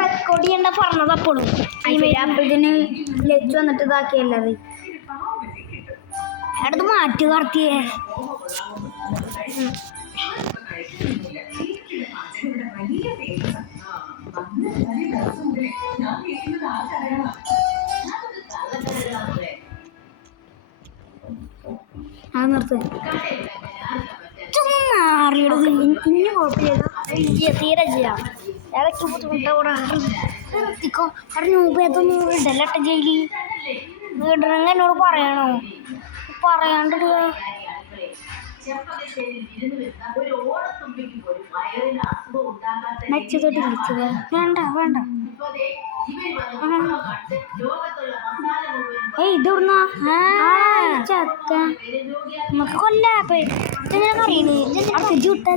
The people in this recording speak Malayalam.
റെക്കോർഡ് ചെയ്യണ്ട പറഞ്ഞത് അപ്പോഴും അപ്പോഴത്തേന് ലച്ച് വന്നിട്ട് ഇതാക്കിയല്ലത് അടുത്ത് മാറ്റി വർത്തിയേ ആ നിർത്ത് ചുമ്മാറിയത് ഇനി കുഴപ്പമില്ല തീരെ ചെയ്യാം ഇടയ്ക്ക് ബുദ്ധിമുട്ടവിടെ നിർത്തിക്കോ അവിടെ രൂപയൊന്നും ഇടലട്ട ജയിലി വീടണെങ്കിൽ എന്നോട് പറയണോ പറയാണ്ടിടുക മെച്ചത്തോട്ട് വിളിച്ചത് വേണ്ട വേണ്ട ഇതൊന്നാ ചക്ക നമുക്ക് കൊല്ലാപ്പ അറിയണേ അവിടെ ജൂട്ട